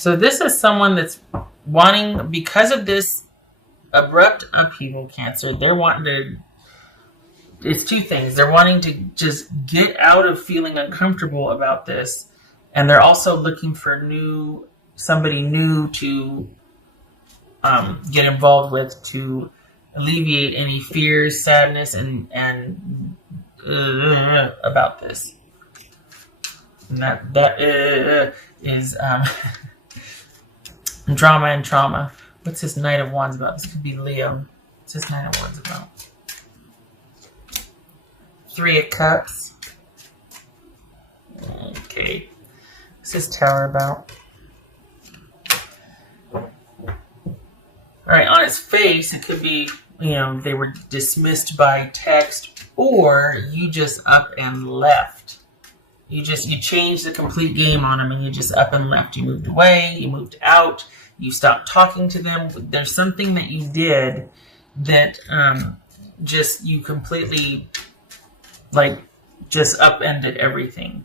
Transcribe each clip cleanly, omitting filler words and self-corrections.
So this is someone that's wanting, because of this abrupt upheaval, Cancer, they're wanting to, it's two things. They're wanting to just get out of feeling uncomfortable about this, and they're also looking for somebody new to get involved with to alleviate any fears, sadness, and about this. And that is drama and trauma. What's this Knight of Wands about? This could be Leo. What's this Knight of Wands about? 3 of Cups. Okay. What's this Tower about? Alright, on its face, it could be, they were dismissed by text, or you just up and left. You changed the complete game on them, and you just up and left. You moved away, you moved out, you stopped talking to them. There's something that you did that you completely, just upended everything.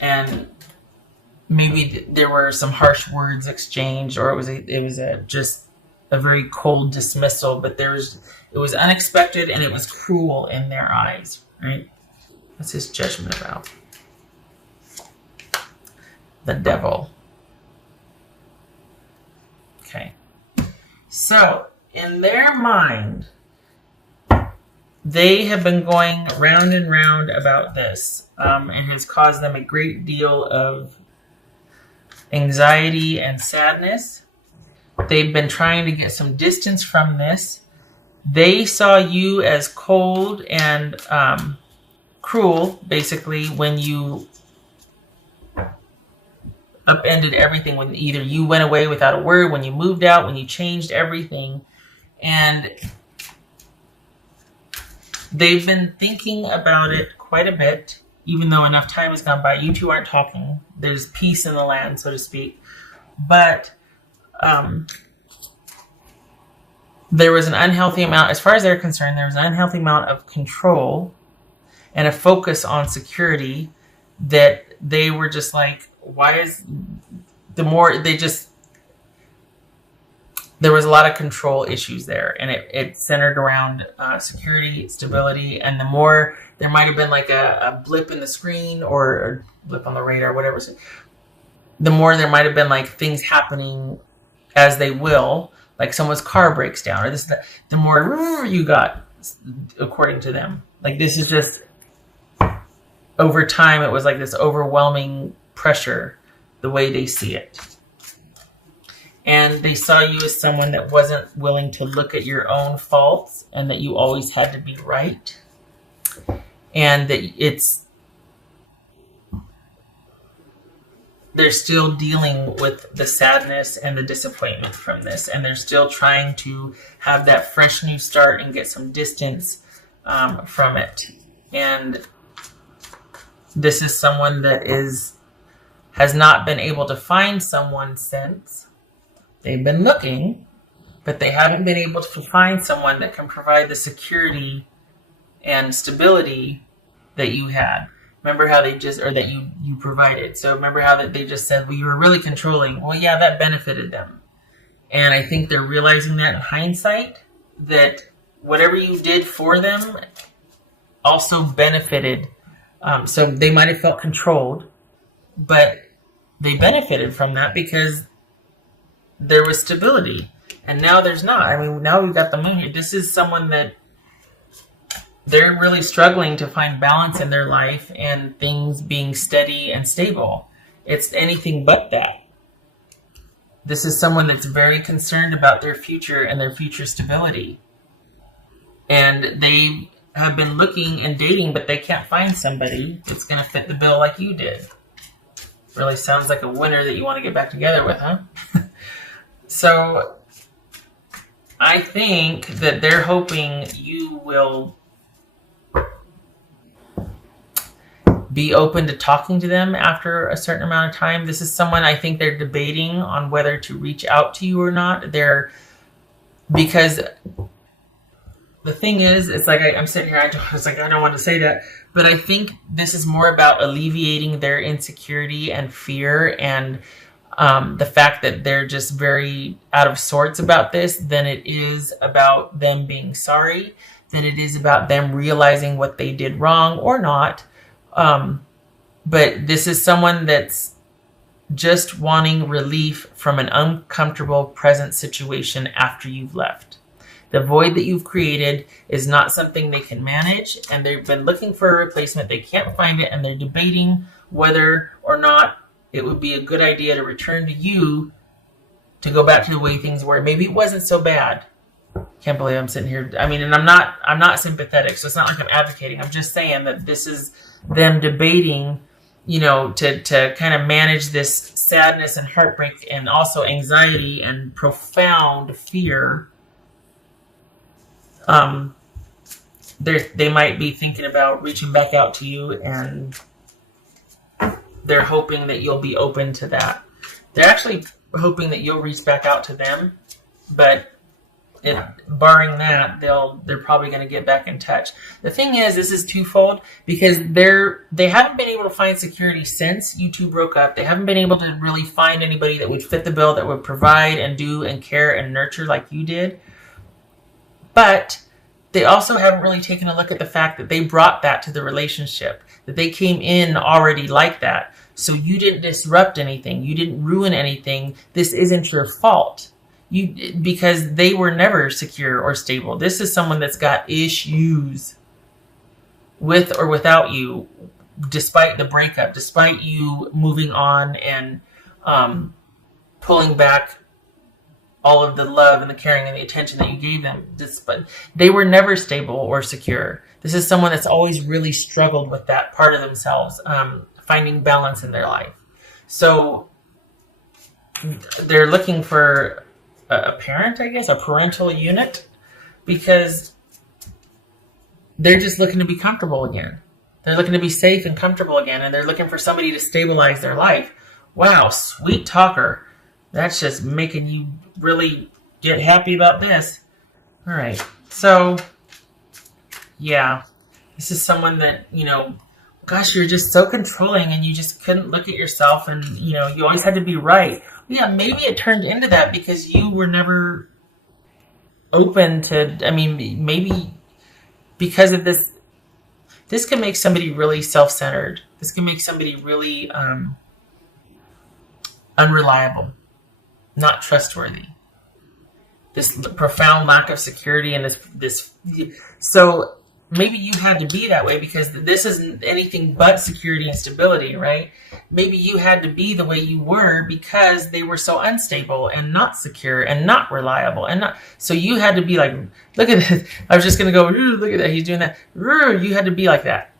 And maybe there were some harsh words exchanged, or it was just a very cold dismissal, but it was unexpected and it was cruel in their eyes, right? What's his Judgment about? The Devil. Okay. So, in their mind, they have been going round and round about this. It has caused them a great deal of anxiety and sadness. They've been trying to get some distance from this. They saw you as cold and cruel, basically, when you upended everything, when either you went away without a word, when you moved out, when you changed everything. And they've been thinking about it quite a bit, even though enough time has gone by. You two aren't talking. There's peace in the land, so to speak. But there was an unhealthy amount, as far as they're concerned, there was an unhealthy amount of control and a focus on security that they were just like, there was a lot of control issues there, and it centered around security, stability, and the more there might have been like a blip in the screen or a blip on the radar, whatever, the more there might have been like things happening as they will, like someone's car breaks down, or the more you got, according to them. Like, this is just, over time, it was like this overwhelming pressure, the way they see it. And they saw you as someone that wasn't willing to look at your own faults, and that you always had to be right. And that they're still dealing with the sadness and the disappointment from this, and they're still trying to have that fresh new start and get some distance from it. And this is someone that has not been able to find someone since. They've been looking, but they haven't been able to find someone that can provide the security and stability that you had. Remember how that you provided. So remember how that they just said, well, you were really controlling. Well, yeah, that benefited them. And I think they're realizing that in hindsight, that whatever you did for them also benefited. So they might have felt controlled, but they benefited from that because there was stability. And now there's not. I mean, now we've got the moon here. This is someone that they're really struggling to find balance in their life and things being steady and stable. It's anything but that. This is someone that's very concerned about their future and their future stability. And they have been looking and dating, but they can't find somebody that's going to fit the bill like you did. Really sounds like a winner that you want to get back together with, huh? So I think that they're hoping you will be open to talking to them after a certain amount of time. This is someone I think they're debating on whether to reach out to you or not. Because the thing is, it's like I'm sitting here, I don't want to say that, but I think this is more about alleviating their insecurity and fear and the fact that they're just very out of sorts about this than it is about them being sorry, than it is about them realizing what they did wrong or not. But this is someone that's just wanting relief from an uncomfortable present situation after you've left. The void that you've created is not something they can manage, and they've been looking for a replacement. They can't find it, and they're debating whether or not it would be a good idea to return to you, to go back to the way things were. Maybe it wasn't so bad. Can't believe I'm sitting here. I mean, and I'm not sympathetic, so it's not like I'm advocating. I'm just saying that this is them debating, to kind of manage this sadness and heartbreak and also anxiety and profound fear. They might be thinking about reaching back out to you, and they're hoping that you'll be open to that. They're actually hoping that you'll reach back out to them, but barring that, they're probably going to get back in touch. The thing is, this is twofold, because they haven't been able to find security since you two broke up. They haven't been able to really find anybody that would fit the bill, that would provide and do and care and nurture like you did. But they also haven't really taken a look at the fact that they brought that to the relationship, that they came in already like that. So you didn't disrupt anything. You didn't ruin anything. This isn't your fault. Because they were never secure or stable. This is someone that's got issues with or without you, despite the breakup, despite you moving on and pulling back all of the love and the caring and the attention that you gave them. But they were never stable or secure. This is someone that's always really struggled with that part of themselves, finding balance in their life. So they're looking for a parent, I guess, a parental unit, because they're just looking to be comfortable again. They're looking to be safe and comfortable again, and they're looking for somebody to stabilize their life. Wow, sweet talker. That's just making you really get happy about this. All right. So, yeah, this is someone that, gosh, you're just so controlling, and you just couldn't look at yourself, and, you always had to be right. Yeah, maybe it turned into that because you were never open to, maybe because of this. This can make somebody really self-centered. This can make somebody really unreliable, not trustworthy. This profound lack of security and this. So maybe you had to be that way because this isn't anything but security and stability, right? Maybe you had to be the way you were because they were so unstable and not secure and not reliable and not. So you had to be like, look at this. I was just going to go, look at that. He's doing that. You had to be like that.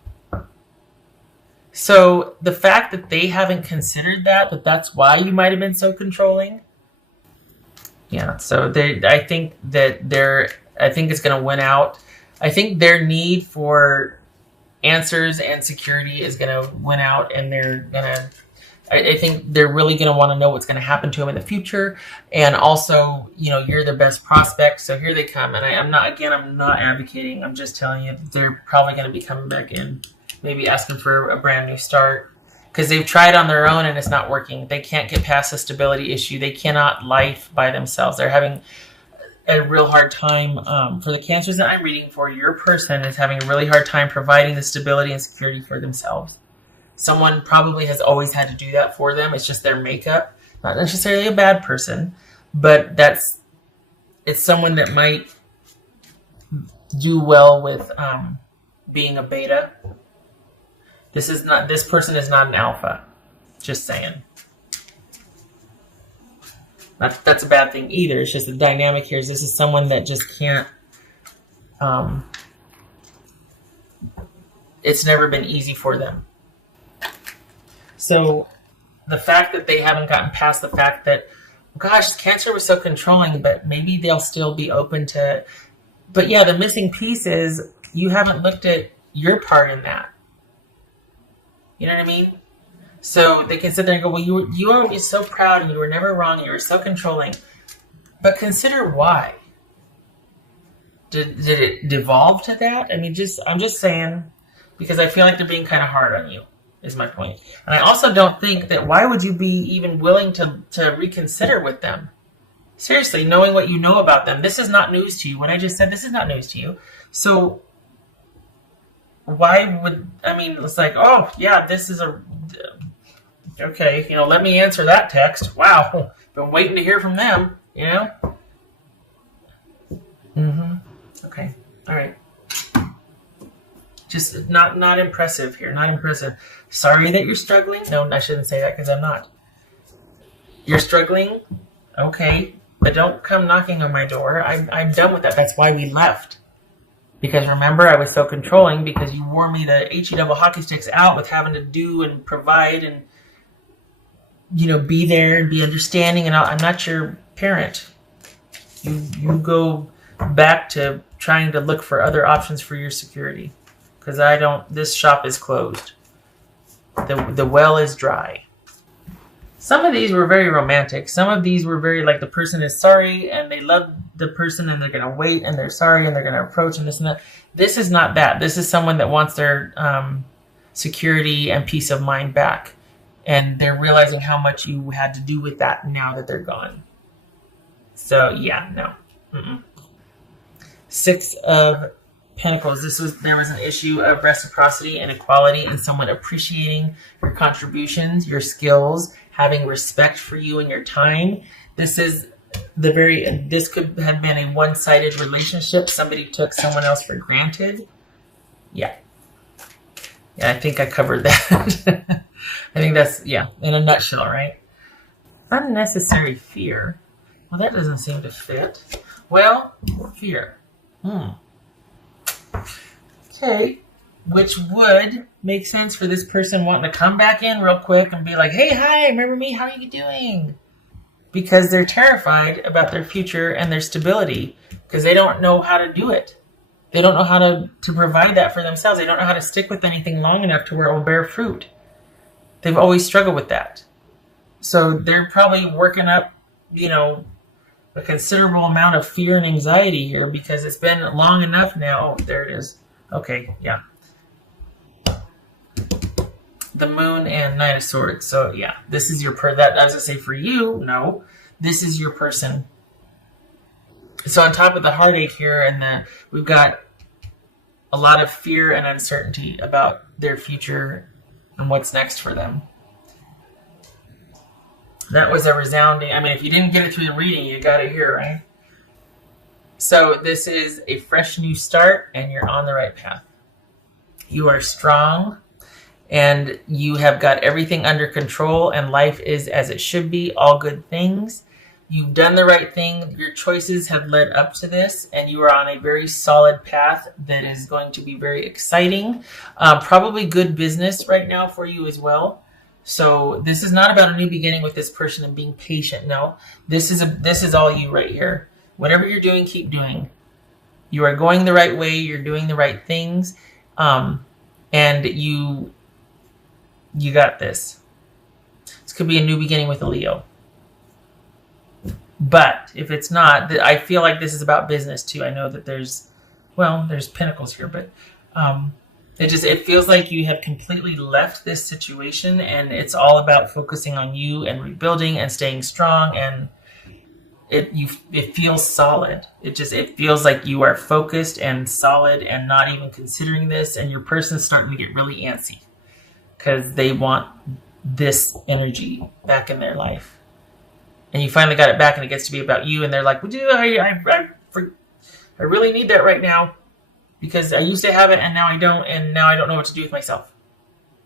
So the fact that they haven't considered that's why you might have been so controlling. Yeah. So I think it's going to win out. I think their need for answers and security is going to win out, and I think they're really going to want to know what's going to happen to them in the future. And also, you're their best prospect. So here they come. And I'm not advocating. I'm just telling you, they're probably going to be coming back in, maybe asking for a brand new start because they've tried on their own and it's not working. They can't get past the stability issue. They cannot life by themselves. They're having a real hard time for the cancers that I'm reading for. Your person is having a really hard time providing the stability and security for themselves. Someone probably has always had to do that for them. It's just their makeup. Not necessarily a bad person, but it's someone that might do well with being a beta. This person is not an alpha. Just saying. That's a bad thing either. It's just the dynamic here is this is someone that just can't. It's never been easy for them. So the fact that they haven't gotten past the fact that, gosh, cancer was so controlling, but maybe they'll still be open to. But yeah, the missing piece is you haven't looked at your part in that. You know what I mean? So they can sit there and go, well, you were always so proud and you were never wrong. You were so controlling. But consider why. Did it devolve to that? I'm just saying, because I feel like they're being kind of hard on you. is my point. And I also don't think that why would you be even willing to reconsider with them? Seriously, knowing what you know about them, this is not news to you. What I just said, this is not news to you. So why would, I mean, it's like, oh, yeah, this is okay, let me answer that text. Wow, been waiting to hear from them, Okay, all right. Just not impressive here, not impressive. Sorry that you're struggling. No, I shouldn't say that because I'm not. You're struggling? Okay, but don't come knocking on my door. I'm done with that. That's why we left. Because remember, I was so controlling because you wore me the HE double hockey sticks out with having to do and provide and, be there and be understanding. And I'm not your parent. You go back to trying to look for other options for your security. Because this shop is closed. The well is dry. Some of these were very romantic. Some of these were very like the person is sorry and they love the person and they're going to wait and they're sorry and they're going to approach and this and that. This is not that. This is someone that wants their security and peace of mind back. And they're realizing how much you had to do with that now that they're gone. So, yeah, no. Mm-mm. 6 of Pentacles. There was an issue of reciprocity and equality and someone appreciating your contributions, your skills, having respect for you and your time. This could have been a one-sided relationship. Somebody took someone else for granted. Yeah, I think I covered that. I think that's, in a nutshell, right? Unnecessary fear. Well, that doesn't seem to fit. Well, fear. Okay, which would make sense for this person wanting to come back in real quick and be like, hey, hi, remember me? How are you doing? Because they're terrified about their future and their stability because they don't know how to do it. They don't know how to provide that for themselves. They don't know how to stick with anything long enough to where it will bear fruit. They've always struggled with that. So they're probably working up, a considerable amount of fear and anxiety here because it's been long enough now. Oh, there it is. Okay, yeah. The Moon and Knight of Swords. So, yeah, this is your that as I say for you, no. This is your person. So on top of the heartache here, we've got a lot of fear and uncertainty about their future and what's next for them. That was a resounding, if you didn't get it through the reading, you got it here, right? So this is a fresh new start, and you're on the right path. You are strong, and you have got everything under control, and life is as it should be, all good things. You've done the right thing. Your choices have led up to this, and you are on a very solid path that is going to be very exciting. Probably good business right now for you as well. So this is not about a new beginning with this person and being patient. No, this is all you right here. Whatever you're doing, keep doing. You are going the right way. You're doing the right things, and you got this. This could be a new beginning with a Leo. But if it's not, I feel like this is about business too. I know that there's Pentacles here, but it feels like you have completely left this situation and it's all about focusing on you and rebuilding and staying strong, and it feels solid. It feels like you are focused and solid and not even considering this, and your person's starting to get really antsy because they want this energy back in their life. And you finally got it back and it gets to be about you, and they're like, I really need that right now because I used to have it and now I don't know what to do with myself.